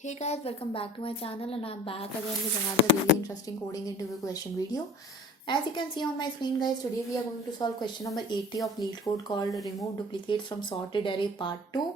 Hey guys, welcome back to my channel and I'm back again with another really interesting coding interview question video. As you can see on my screen guys, today we are going to solve question number 80 of Leetcode called Remove Duplicates from Sorted Array Part 2.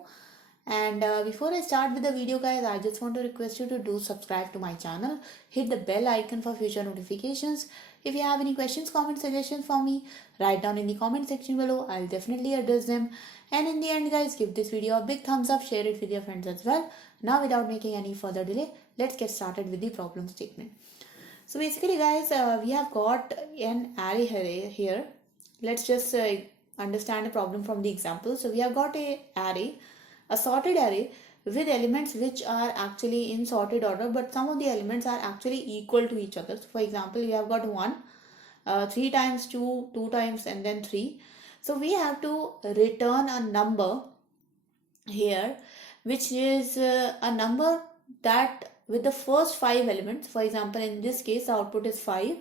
And before I start with the video guys, I just want to request you to do subscribe to my channel. Hit the bell icon for future notifications. If you have any questions, comments, suggestions for me, write down in the comment section below. I'll definitely address them. And in the end guys, give this video a big thumbs up, share it with your friends as well. Now without making any further delay, let's get started with the problem statement. So basically guys, we have got an array here. Let's just understand the problem from the example. So we have got a sorted array with elements which are actually in sorted order, but some of the elements are actually equal to each other. So for example, we have got 1, 3 times 2, 2 times and then 3. So we have to return a number here which is a number that with the first 5 elements. For example, in this case the output is 5.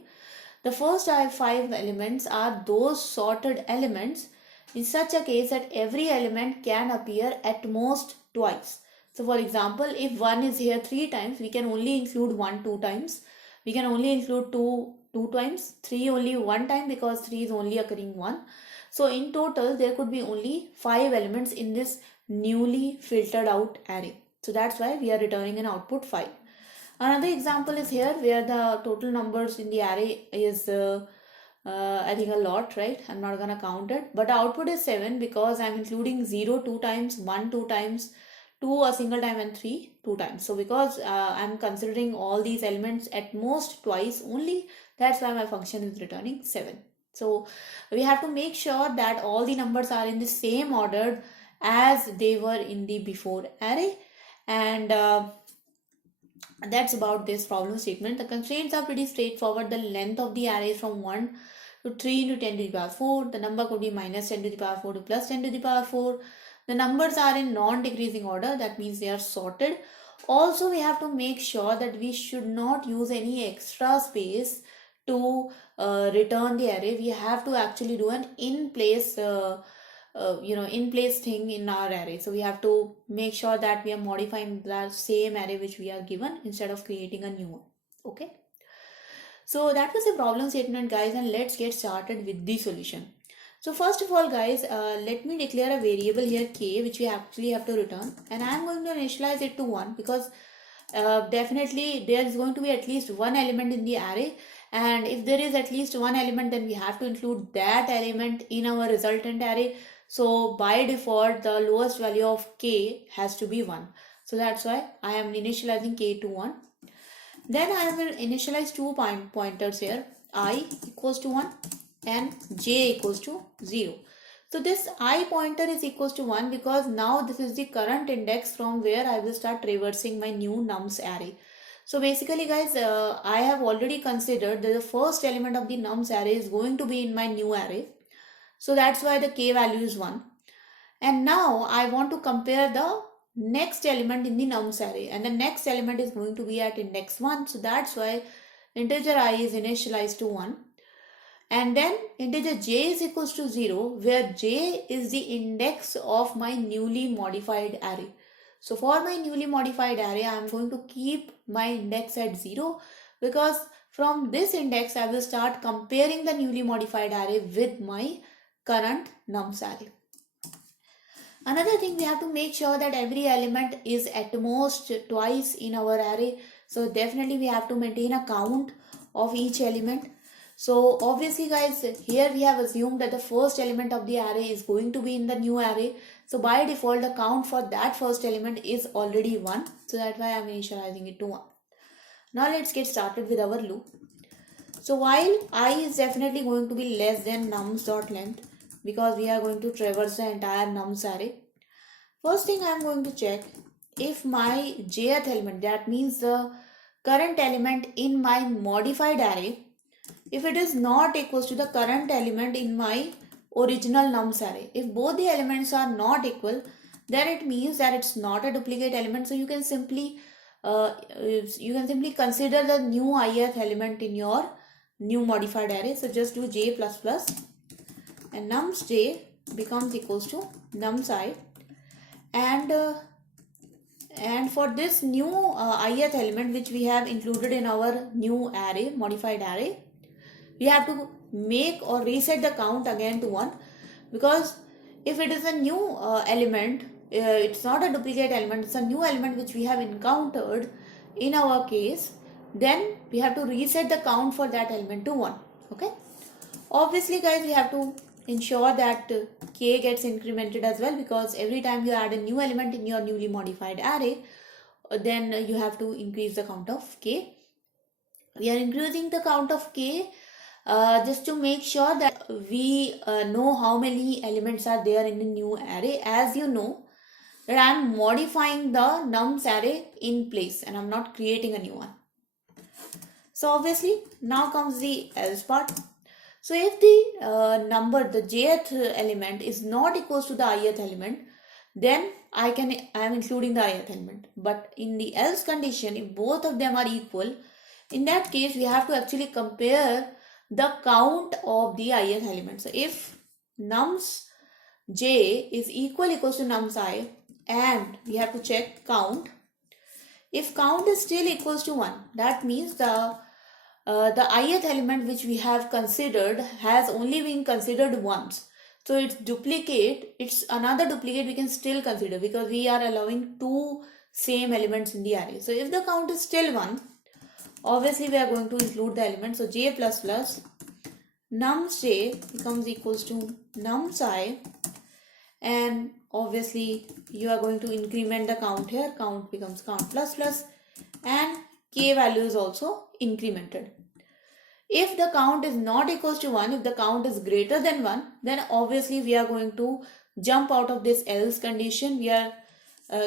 The first 5 elements are those sorted elements in such a case that every element can appear at most twice. So for example, if 1 is here 3 times, we can only include 1 2 times. We can only include 2 2 times, 3 only 1 time because 3 is only occurring 1. So in total there could be only 5 elements in this newly filtered out array. So that's why we are returning an output 5. Another example is here where the total numbers in the array is I think a lot, right? I'm not gonna count it, but the output is 7 because I'm including 0 2 times, 1 2 times, 2 a single time and 3 2 times. So because I'm considering all these elements at most twice only, that's why my function is returning 7. So we have to make sure that all the numbers are in the same order as they were in the before array. And that's about this problem statement. The constraints are pretty straightforward. The length of the array is from 1 to 3 into 10 to the power 4. The number could be minus 10 to the power 4 to plus 10 to the power 4. The numbers are in non-decreasing order. That means they are sorted. Also, we have to make sure that we should not use any extra space to return the array. We have to actually do an in-place in-place thing in our array. So we have to make sure that we are modifying the same array which we are given instead of creating a new one. Okay. So that was the problem statement guys, and let's get started with the solution. So first of all guys, let me declare a variable here k which we actually have to return, and I am going to initialize it to 1 because definitely there is going to be at least one element in the array, and if there is at least one element then we have to include that element in our resultant array. So by default the lowest value of k has to be 1. So that's why I am initializing k to 1. Then I will initialize two pointers here, I equals to 1 and j equals to 0. So this I pointer is equals to 1 because now this is the current index from where I will start traversing my new nums array. So basically guys, I have already considered that the first element of the nums array is going to be in my new array. So that's why the k value is 1. And now I want to compare the next element in the nums array, and the next element is going to be at index 1. So that's why integer I is initialized to 1. And then integer j is equals to 0, where j is the index of my newly modified array. So for my newly modified array, I am going to keep my index at 0 because from this index I will start comparing the newly modified array with my current nums array. Another thing, we have to make sure that every element is at most twice in our array. So definitely we have to maintain a count of each element. So obviously guys, here we have assumed that the first element of the array is going to be in the new array. So by default the count for that first element is already 1. So that's why I am initializing it to 1. Now let's get started with our loop. So while I is definitely going to be less than nums.length because we are going to traverse the entire nums array, first thing I am going to check if my jth element, that means the current element in my modified array, if it is not equals to the current element in my original nums array. If both the elements are not equal, then it means that it's not a duplicate element. So you can simply consider the new ith element in your new modified array. So just do j plus plus and nums j becomes equals to nums I, and And for this new ith element which we have included in our new array, modified array, we have to make or reset the count again to 1, because if it is a new element, it's not a duplicate element, it's a new element which we have encountered in our case, then we have to reset the count for that element to 1. Okay, obviously guys, we have to ensure that k gets incremented as well, because every time you add a new element in your newly modified array, then you have to increase the count of k. We are increasing the count of k just to make sure that we know how many elements are there in the new array. As you know that I am modifying the nums array in place and I'm not creating a new one. So obviously now comes the else part. So if the number, the jth element is not equals to the ith element, then I am including the ith element. But in the else condition, if both of them are equal, in that case we have to actually compare the count of the ith element. So if nums j is equals to nums I, and we have to check count. If count is still equals to 1, that means the ith element which we have considered has only been considered once. So it's duplicate, it's another duplicate we can still consider, because we are allowing two same elements in the array. So if the count is still 1, obviously we are going to include the element. So j plus plus nums j becomes equals to nums I, and obviously you are going to increment the count here. Count becomes count plus plus, and k value is also incremented. If the count is not equals to 1, if the count is greater than 1, then obviously we are going to jump out of this else condition. We are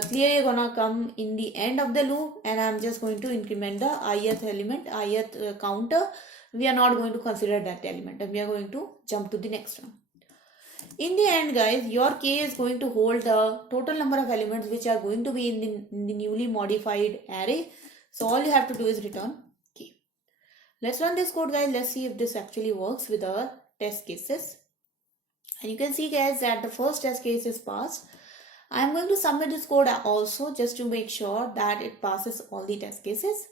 clearly gonna come in the end of the loop, and I'm just going to increment the ith element, ith counter. We are not going to consider that element, and we are going to jump to the next one. In the end guys, your k is going to hold the total number of elements which are going to be in the newly modified array. So all you have to do is return k. Let's run this code guys. Let's see if this actually works with our test cases. And you can see guys that the first test case is passed. I'm going to submit this code also just to make sure that it passes all the test cases.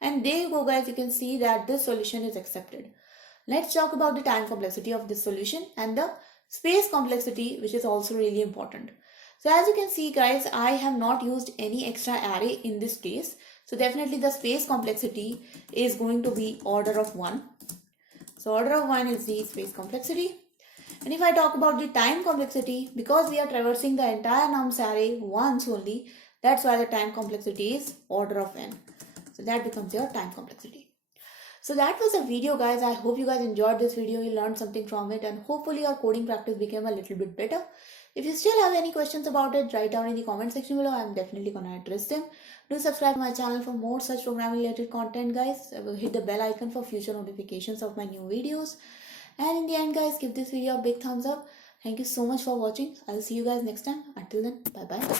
And there you go guys, you can see that this solution is accepted. Let's talk about the time complexity of this solution and the space complexity, which is also really important. So as you can see guys, I have not used any extra array in this case. So definitely the space complexity is going to be order of 1. So order of 1 is the space complexity. And if I talk about the time complexity, because we are traversing the entire nums array once only, that's why the time complexity is order of n. So that becomes your time complexity. So that was the video guys. I hope you guys enjoyed this video. You learned something from it, and hopefully your coding practice became a little bit better. If you still have any questions about it, write down in the comment section below. I'm definitely gonna address them. Do subscribe to my channel for more such programming related content guys. Hit the bell icon for future notifications of my new videos. And in the end guys, give this video a big thumbs up. Thank you so much for watching. I'll see you guys next time. Until then, bye bye.